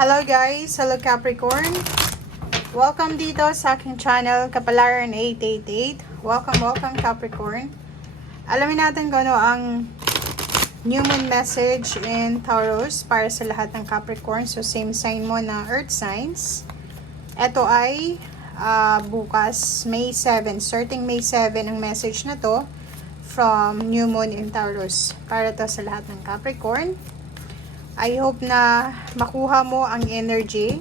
Hello guys! Hello Capricorn! Welcome dito sa aking channel, Kapalaran 888. Welcome Capricorn. Alamin natin kung ano ang new moon message in Taurus para sa lahat ng Capricorn. So same sign mo na earth signs. Ito ay bukas May 7. Starting May 7 ang message na to from new moon in Taurus. Para to sa lahat ng Capricorn. I hope na makuha mo ang energy.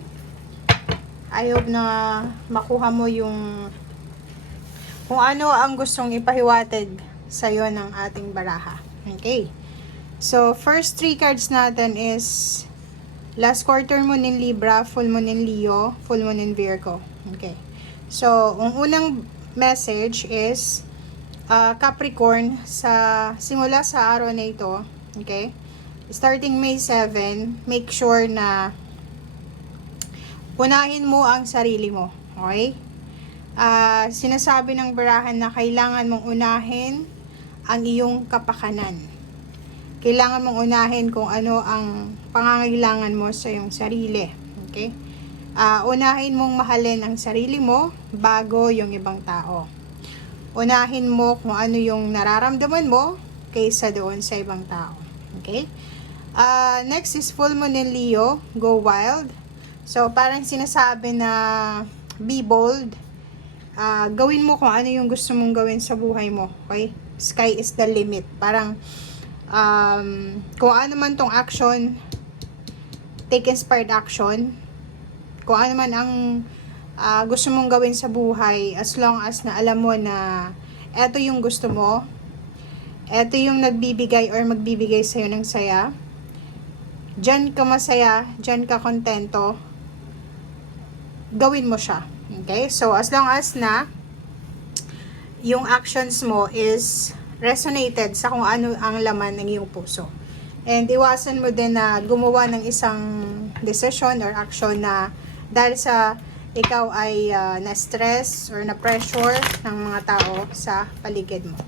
I hope na makuha mo yung kung ano ang gustong ipahiwatig sa'yo ng ating baraha. Okay. So, first three cards natin is last quarter moon in Libra, full moon in Leo, full moon in Virgo. Okay. So, ang unang message is Capricorn simula sa araw na ito. Okay. Starting May 7, make sure na unahin mo ang sarili mo. Okay? Sinasabi ng barahan na kailangan mong unahin ang iyong kapakanan. Kailangan mong unahin kung ano ang pangangailangan mo sa iyong sarili. Okay? Unahin mong mahalin ang sarili mo bago yung ibang tao. Unahin mo kung ano yung nararamdaman mo kaysa doon sa ibang tao. Okay? Next is full moon in Leo, go wild. So, parang sinasabi na be bold. Gawin mo kung ano yung gusto mong gawin sa buhay mo. Okay? Sky is the limit. Parang, kung ano man tong action, take inspired action. Kung ano man ang gusto mong gawin sa buhay, as long as na alam mo na eto yung gusto mo, eto yung nagbibigay or magbibigay sa'yo ng saya, diyan ka masaya, diyan ka kontento, gawin mo siya. Okay? So, as long as na yung actions mo is resonated sa kung ano ang laman ng iyong puso. And iwasan mo din na gumawa ng isang decision or action na dahil sa ikaw ay na-stress or na-pressure ng mga tao sa paligid mo.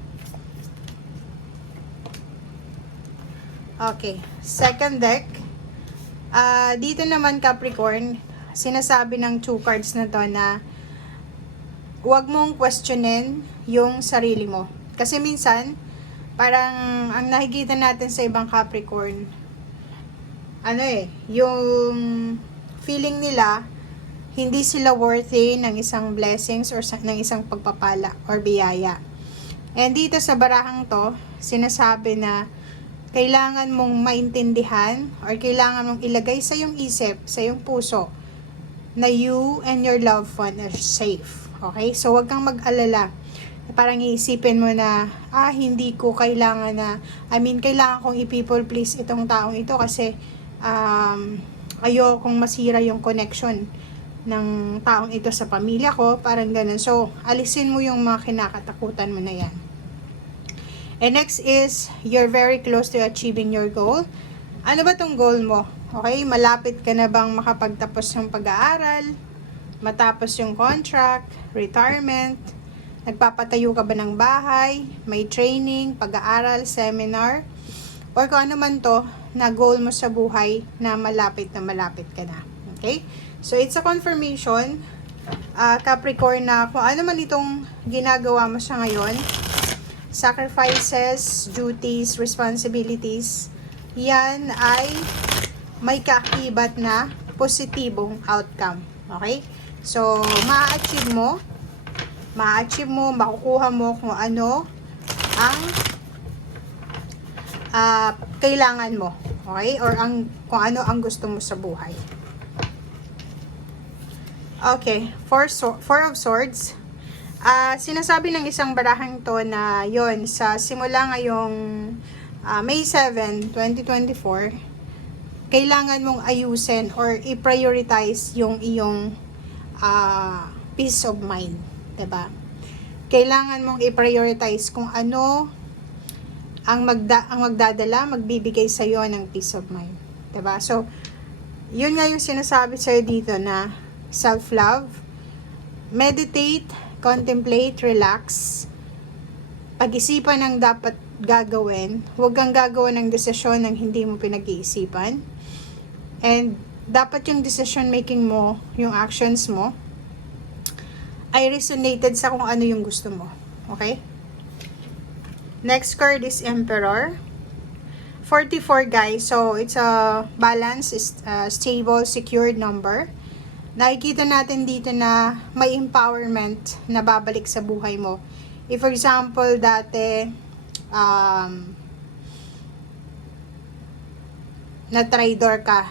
Okay, second deck. Dito naman Capricorn, sinasabi ng two cards na to na huwag mong questionin yung sarili mo. Kasi minsan, parang ang nakikita natin sa ibang Capricorn, yung feeling nila, hindi sila worthy ng isang blessings or ng isang pagpapala or biyaya. And dito sa barahang to, sinasabi na kailangan mong maintindihan or kailangan mong ilagay sa iyong isip, sa iyong puso, na you and your loved one are safe. Okay? So, huwag kang mag-alala. Parang iisipin mo na, hindi ko kailangan kailangan kong i-people please itong taong ito kasi ayokong masira yung connection ng taong ito sa pamilya ko. Parang ganun. So, alisin mo yung mga kinakatakutan mo na yan. And next is, you're very close to achieving your goal. Ano ba tong goal mo? Okay, malapit ka na bang makapagtapos ng pag-aaral? Matapos yung contract, retirement? Nagpapatayo ka ba ng bahay? May training, pag-aaral, seminar? Or kung ano man to na goal mo sa buhay na malapit ka na. Okay? So, it's a confirmation, Capricorn, na kung ano man itong ginagawa mo sa ngayon, sacrifices, duties, responsibilities, yan ay may kaakibat na positibong outcome. Okay? So, ma-achieve mo, makukuha mo kung ano ang kailangan mo. Okay? Or kung ano ang gusto mo sa buhay. Okay. Four of Swords. Sinasabi ng isang barahang to na yon sa simula ngayong May 7, 2024, kailangan mong ayusin or i-prioritize yung iyong peace of mind. Diba? Kailangan mong i-prioritize kung ano ang magdadala, magbibigay sa'yo ng peace of mind. Diba? So, yun nga yung sinasabi sa'yo dito na self-love, meditate, contemplate, relax, pag-isipan ng dapat gagawin, huwag kang gagawa ng desisyon ng hindi mo pinag-iisipan, and dapat yung decision making mo, yung actions mo, ay resonated sa kung ano yung gusto mo. Okay? Next card is Emperor. 44 guys. So, it's a balanced, stable, secured number. Nakikita natin dito na may empowerment na babalik sa buhay mo. If for example, dati, na-trinidor ka,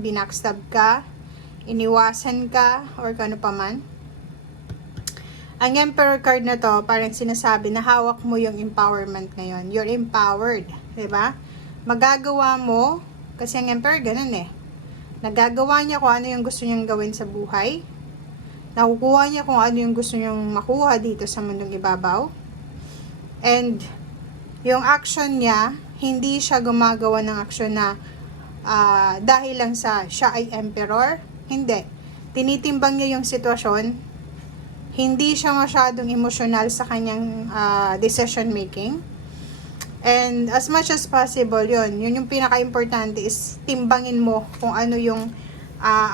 binackstab ka, iniwasan ka, or kano pa man. Ang Emperor card na to, parang sinasabi na hawak mo yung empowerment ngayon. You're empowered, 'di ba? Magagawa mo, kasi ang Emperor ganun eh. Nagagawa niya kung ano yung gusto niyang gawin sa buhay. Nakukuha niya kung ano yung gusto niyang makuha dito sa mundong ibabaw. And yung action niya, hindi siya gumagawa ng action na dahil lang sa siya ay Emperor. Hindi. Tinitimbang niya yung sitwasyon. Hindi siya masyadong emotional sa kanyang decision making. And as much as possible, yun yung pinaka-importante is timbangin mo kung ano yung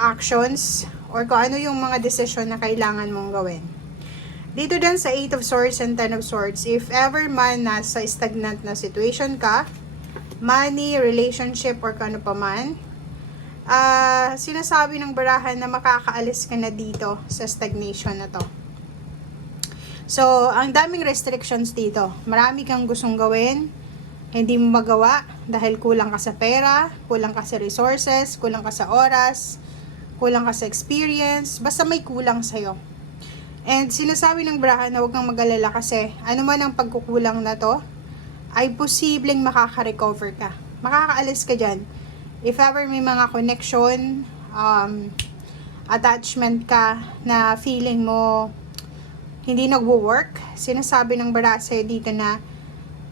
actions or kung ano yung mga decision na kailangan mong gawin. Dito din sa 8 of Swords and 10 of Swords, if ever man nasa stagnant na situation ka, money, relationship, or kano pa man, sinasabi ng barahan na makakaalis ka na dito sa stagnation na to. So, ang daming restrictions dito. Marami kang gustong gawin, hindi mo magawa dahil kulang ka sa pera, kulang ka sa resources, kulang ka sa oras, kulang ka sa experience, basta may kulang sa'yo. And sinasabi ng barahan na huwag kang mag-alala kasi ano man ang pagkukulang na to, ay posibleng makaka-recover ka. Makakaalis ka dyan. If ever may mga connection, attachment ka na feeling mo hindi nagwo-work, sinasabi ng baraha sa'yo dito na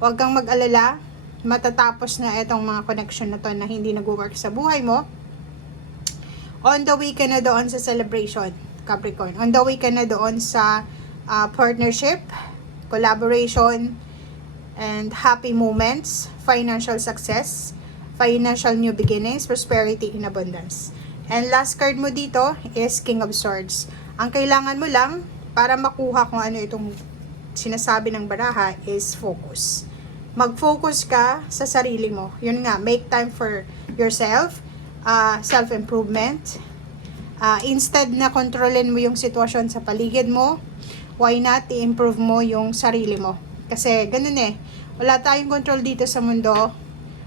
huwag kang mag-alala, matatapos na itong mga connection na to na hindi nagwo-work sa buhay mo. On the way ka na doon sa celebration, Capricorn. On the way ka na doon sa partnership, collaboration, and happy moments, financial success, financial new beginnings, prosperity, and abundance. And last card mo dito is King of Swords. Ang kailangan mo lang para makuha kung ano itong sinasabi ng baraha is focus. Mag-focus ka sa sarili mo. Yun nga, make time for yourself, self-improvement. Instead na kontrolin mo yung sitwasyon sa paligid mo, why not i-improve mo yung sarili mo? Kasi ganun eh, wala tayong control dito sa mundo,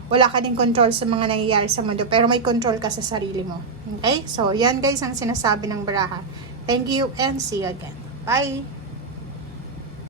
wala ka din control sa mga nangyayari sa mundo, pero may control ka sa sarili mo. Okay? So, yan guys ang sinasabi ng baraha. Thank you and see you again. Bye!